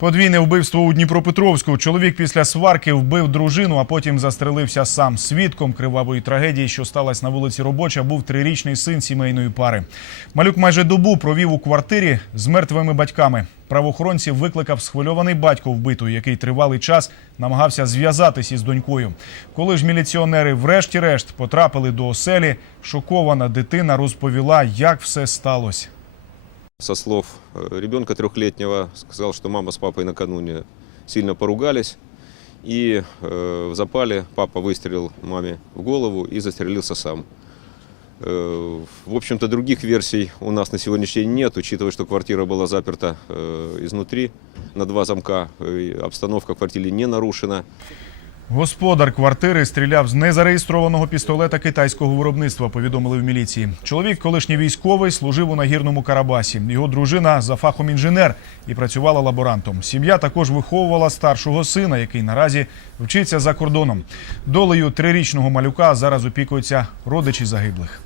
Подвійне вбивство у Дніпропетровську. Чоловік після сварки вбив дружину, а потім застрелився сам. Свідком кривавої трагедії, що сталася на вулиці Робоча, був трирічний син сімейної пари. Малюк майже добу провів у квартирі з мертвими батьками. Правоохоронців викликав схвильований батько вбитої, який тривалий час намагався зв'язатись із донькою. Коли ж міліціонери врешті-решт потрапили до оселі, шокована дитина розповіла, як все сталося. Со слов э, ребенка трехлетнего сказал, что мама с папой накануне сильно поругались. И э, в запале папа выстрелил маме в голову и застрелился сам. Э, в общем-то, других версий у нас на сегодняшний день нет, учитывая, что квартира была заперта э, изнутри на два замка. обстановка в квартире не нарушена. Господар квартири стріляв з незареєстрованого пістолета китайського виробництва. Повідомили в міліції. Чоловік, колишній військовий, служив у нагірному Карабасі. Його дружина за фахом інженер і працювала лаборантом. Сім'я також виховувала старшого сина, який наразі вчиться за кордоном. Долею трирічного малюка зараз опікуються родичі загиблих.